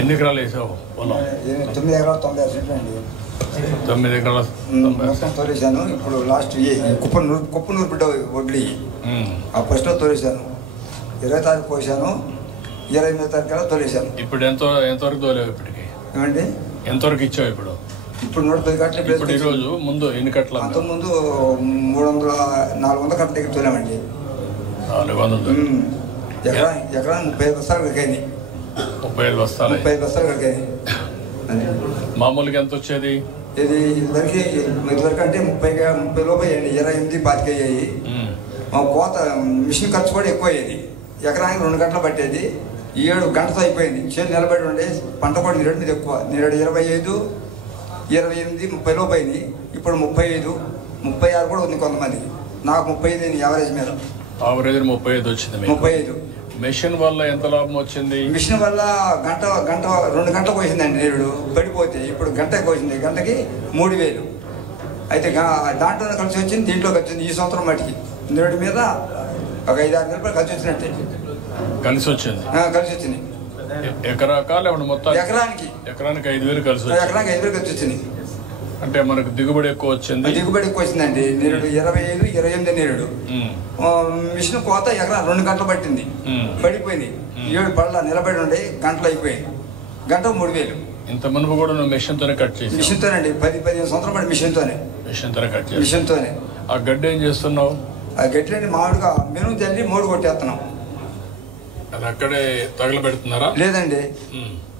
ఎన్ని ఎకరాలు వేసావు పొలం? 9 ఎకరాలు 96 సెంట్లు అండి. 9 ఎకరాల మొత్తం తోలేసాను. ఇప్పుడు లాస్ట్ కుప్పనూరు బిడ్డ వడ్లు ఆ ఫస్ట్లో తోలేసాను. 20 తారీఖు కోసాను, 28 తారీఖు తోలేసాను. ఇప్పుడు ఎంతవరకు తోలేవు? ఇప్పటికి ఏమండి ఎంతవరకు ఇచ్చావు? ఇప్పుడు 110 కట్టలు. ఇప్పుడు ఈరోజు ముందు ఎన్ని కట్టలు? అంతకుముందు 400 కట్టల దగ్గర తోలామండి. 400 ఎకరానికి 35 బస్తాలు కడిగాయి. 35 బస్తాలు. 35 బస్తాలు కడిగాయి. మామూలుగా ఎంత వచ్చేది? ఇది ఇదివరకు అంటే 30 రూపాయలు అయ్యండి. 28 25 అయ్యాయి. కోత మిషన్ ఖర్చు కూడా ఎక్కువ అయ్యేది. ఎకరానికి 2 గంటలు పట్టేది. 7 గంటతో అయిపోయింది. చేను నిలబడి ఉండే పంట కూడా నిరడు మీద ఎక్కువ. నిరడు 25, 28, 30 లోపు అయింది. ఇప్పుడు 35, 36 కూడా ఉంది కొంతమందికి. నాకు 35 యావరేజ్ మీద. ఆవరేజ్ 35 వచ్చింది. 35. మిషన్ వల్ల ఎంత లాభం వచ్చింది? మిషన్ వల్ల గంట 2 గంటలు కోసిందండి నిరుడు పడిపోతే. ఇప్పుడు గంట కోసింది. గంటకి 3000. అయితే దాంట్లో కలిసి వచ్చింది, దీంట్లో కలిసి వచ్చింది. ఈ సంవత్సరం మట్టికి నిరుడు మీద ఒక 5-6 రూపాయలు కలిసి వచ్చినట్టే. కలిసి వచ్చింది. కలిసి వచ్చింది. ఎకరాకా లేకుండా మొత్తం? ఎకరానికి 5,000 కలిసి వచ్చింది. ఎకరానికి 5,000 కలిసి వచ్చింది. అంటే మనకు దిగుబడి ఎక్కువ వచ్చింది. దిగుబడి ఎక్కువ వచ్చిందండి. నిరుడు 25, 28 నిరుడు. మిషన్ కోత ఎకరా 2 గంటలు పట్టింది. పడిపోయింది. 7 పళ్ళ నిలబడి ఉండి గంటలు అయిపోయింది. గంట 3000. ఇంత మునుపు కూడా నువ్వు మిషన్ తోనే కట్ చేసి? మిషన్ తోనండి. 10-15 సంవత్సరాలు పడి మిషన్ తోనే కట్ చేసి. మిషన్ తోనే. ఆ గడ్డి ఏం చేస్తున్నావు? ఆ గడ్డి మామిడిగా మెను జల్లి 3 కొట్టేస్తున్నాం. అది అక్కడే తగలబెడుతున్నారా? లేదండి,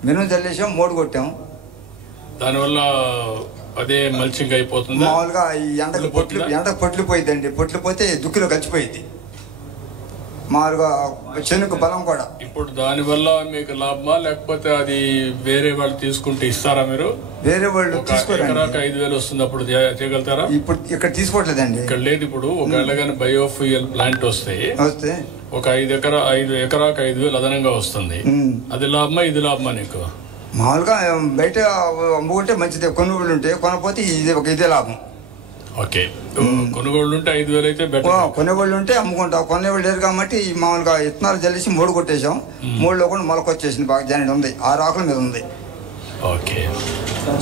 మెను జల్లేసాం, 3 కొట్టాం. దానివల్ల అదే మల్చింగ్ అయిపోతుంది. మామూలుగా ఈ ఎండకు పొట్లు పోయిద్దండి. పొట్లు పోతే దుక్కిలో కలిసిపోయింది. మామూలుగా చెనుకు బలం కూడా. ఇప్పుడు దానివల్ల మీకు లాభమా లేకపోతే అది వేరే వాళ్ళు తీసుకుంటే ఇస్తారా? మీరు వేరే వాళ్ళు తీసుకోరండి. 5,000 వస్తుంది, అప్పుడు చేయగలుగుతారా? ఇప్పుడు ఇక్కడ తీసుకోవట్లేదండి. ఇక్కడ లేదు. ఇప్పుడు ఒకవేళ కానీ బయోఫ్యూయల్ ప్లాంట్ వస్తే ఒక 5 ఎకరాకు 5,000 అదనంగా వస్తుంది. అది లాభమా ఇది లాభమా నీకు? మామూలుగా బయట అమ్ముకుంటే మంచిదే. కొనుగోళ్ళు ఉంటే కొనపోతే ఇదే లాభం. ఓకే, కొనుగోళ్ళు ఉంటే 5,000 అయితే బెటర్. కొనుగోళ్ళు ఉంటే అమ్ముకుంటాం. కొనేవాళ్ళు లేరు కాబట్టి మామూలుగా ఇత్తనాలు జల్లేసి 3 కొట్టేసాం. 3లో కూడా మొలకొచ్చేసింది. బాగా జాయిన్ ఉంది. 6 ఆకుల మీద ఉంది. ఓకే,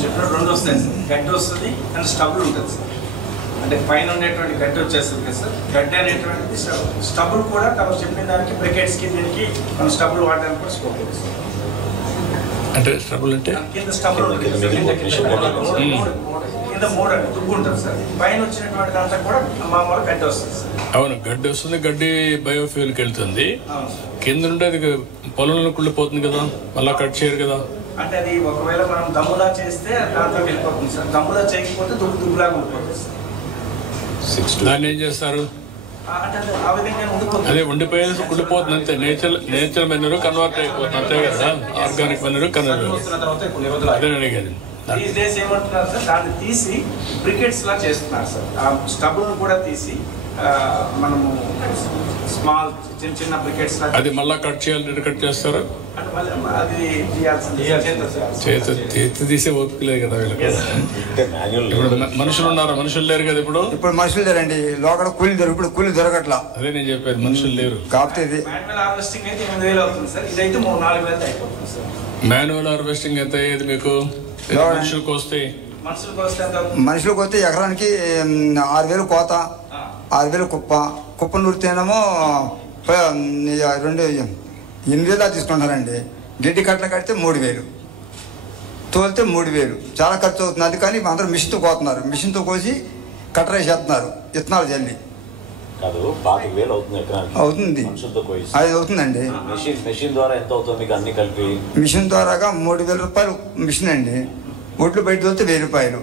చెప్పిన 2 వస్తాయి సార్. గడ్డి వస్తుంది అండ్ స్టబుల్ ఉంటుంది సార్. అంటే పైన ఉండేటువంటి గడ్డి వచ్చేస్తుంది కదా సార్. గడ్డి అనేటువంటిది స్టబుల్ కూడా మనం చెప్పిన దానికి బ్రికెట్స్కి దీనికి మనం స్టబుల్ వాడడానికి కూడా స్కోప్ ఉంది సార్. అంటే స్టబుల్ అంటే కింద స్టబుల్ కింద 3 దుగ్గు ఉంటుంది సార్. పైన వచ్చినటువంటి దాంట్లో కూడా మామూలు గడ్డి వస్తుంది సార్. అవును, గడ్డి వస్తుంది. గడ్డి బయోఫ్యూల్కి వెళ్తుంది. కింద నుండి అది పొలంలో కుళ్ళిపోతుంది కదా, మళ్ళీ కట్ చేయరు కదా. అంటే అది ఒకవేళ మనం దమ్ములా చేస్తే దాంట్లోకి వెళ్ళిపోతుంది సార్. దమ్ములా చేయకపోతే దుగ్గులాగా ఉండిపోతుంది సార్. దాన్ని ఏం చేస్తారు? అదే ఉండిపోయేది కుళ్ళిపోతుంది అంతే. నేచురల్ మెనూర్ కన్వర్ట్ అయిపోతుంది అంతే కదా. Organic మెనూర్ convert. అదే అడిగాను. ఏమంటున్నారు సార్, దాన్ని తీసి బ్రికెట్స్ లా చేస్తున్నారు సార్. ఆ స్టబుల్ కూడా తీసి మనము స్మాల్ చిన్న బ్రికెట్స్ లా. అది మళ్ళీ కట్ చేయాలి. కట్ చేస్తారు. అది చేతి తీసే ఓపిక లేదు కదా వీళ్ళకి. ఇప్పుడు మనుషులు ఉన్నారా? మనుషులు లేరు కదా. ఇప్పుడు మనుషులు లేరండి. లోకల్ కూలీ దొరికి ఇప్పుడు కూలీ దొరకట్లా. అదే నేను చెప్పేది, మనుషులు లేరు. కాకపోతే ఇది మాన్యువల్ హార్వెస్టింగ్ అయితే 8,000 అవుతుంది సార్. ఇదైతే 4,000 అయిపోతుంది సార్. మాన్యువల్ హార్వెస్టింగ్ ఎంత అయ్యేది మీకు? మనుషులకు వస్తే ఎకరానికి 6,000 కోత, 6,000 కుప్ప నూరితేనేమో 8,000 తీసుకుంటారండి. గడ్డి కట్టలు కడితే 3,000, తోలితే 3,000. చాలా ఖర్చు అవుతుంది. అది కానీ అందరూ మిషన్తో కోతున్నారు. మిషన్తో కోసి కట్టర వేసేస్తున్నారు. ఇత్తనాలు జల్లి అవుతుంది. అది అవుతుందండి. మిషన్ ద్వారాగా 3,000 రూపాయలు మిషన్ అండి. ఒడ్లు బయట తోలితే 1,000 రూపాయలు.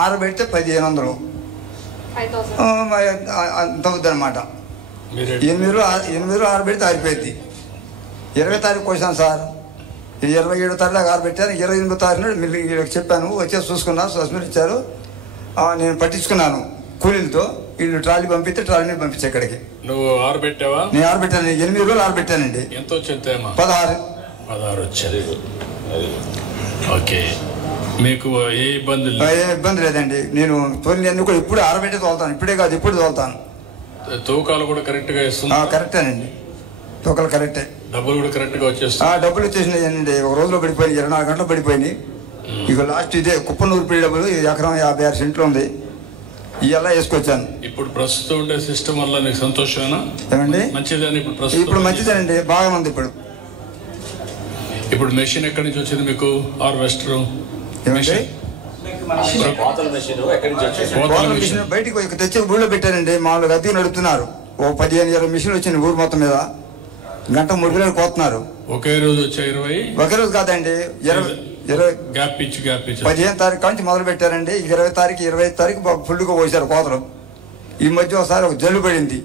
ఆరబెడితే 1,500 అంత అవుద్ది అనమాట. 8 ఆరబెడితే ఆరిపోయింది. 20 తారీఖు కోసాను సార్. 27 తారీఖు ఆరబెట్టాను. 28 తారీఖు వీళ్ళకి చెప్పాను. వచ్చేసి చూసుకున్నాను. సస్పెండ్ ఇచ్చారు. నేను పట్టించుకున్నాను కూలీలతో. వీళ్ళు ట్రాలీ పంపిస్తే ట్రాలీ మీద పంపించే ఇక్కడికి. నువ్వు ఆరబెట్టావా? నేను ఆరబెట్టాను. 8 రోజులు ఆరబెట్టానండి. ఎంత వచ్చింది? 16 వచ్చేది. ఓకే, మీకు ఏ ఇబ్బంది లేదండి. నేను తోలిని కూడా ఇప్పుడు ఆరబెట్టే తోలుతాను. ఇప్పుడే కాదు, ఎప్పుడు తోలుతాను. తూకాలు కూడా కరెక్ట్గా ఇస్తుంది? కరెక్టేనండి. తూకాలు కరెక్టే. డబ్బులు కూడా కరెక్ట్ గా వచ్చేస్తాయి. డబ్బులు వచ్చేసినాయండి. ఒక రోజులో పడిపోయినాయి, 24 గంటలు పడిపోయినాయి. ఇక లాస్ట్ ఇదే కుప్పనూరు డబ్బులు ఎకరం 56 సెంట్లు ఉంది. ఇవాళ వేసుకొచ్చాను. ఇప్పుడు ప్రస్తుతం ఉండే సిస్టమ్ వల్ల నీకు సంతోషమేనా? ఏమండి మంచిదని ఇప్పుడు మంచిదేనండి, బాగా ఉంది. ఇప్పుడు మెషిన్ ఎక్కడి నుంచి వచ్చింది మీకు? హార్వెస్టర్ ఏమండి మిషన్ బయటికి తెచ్చి ఊళ్ళో పెట్టారండి. మామూలుగా అద్దెకు నడుపుతున్నారు. ఓ 15-20 మిషన్లు వచ్చింది ఊరు మొత్తం మీద. గంట 3 కిలోలు కోతున్నారు. ఒకే రోజు వచ్చే 20? ఒకే రోజు కాదండి, 20 గ్యాప్ ఇచ్చి 15 తారీఖు నుంచి మొదలు పెట్టారండి. 20 తారీఖు 25 తారీఖు ఫుల్గా పోసారు కోతలు. ఈ మధ్య ఒకసారి ఒక జల్లు పడింది,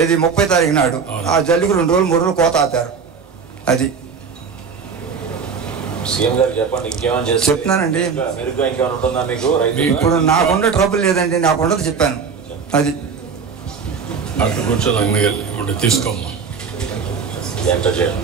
ఏది 30 తారీఖు నాడు. ఆ జల్లుకు 2 రోజులు 3 రోజులు కోత ఆపారు. అది సీఎం గారు చెప్పండి, ఇంకేమైనా చేస్తారు? చెప్తున్నానండి. మెరుగ్గా ఇంకేమైనా ఉంటుందా మీకు? ఇప్పుడు నాకుండే ట్రబుల్ లేదండి, నాకుండదు చెప్పాను. అది అక్కడ కూర్చోదాం. ఇప్పుడు తీసుకోమ్మా. ఎంత చేయాలి?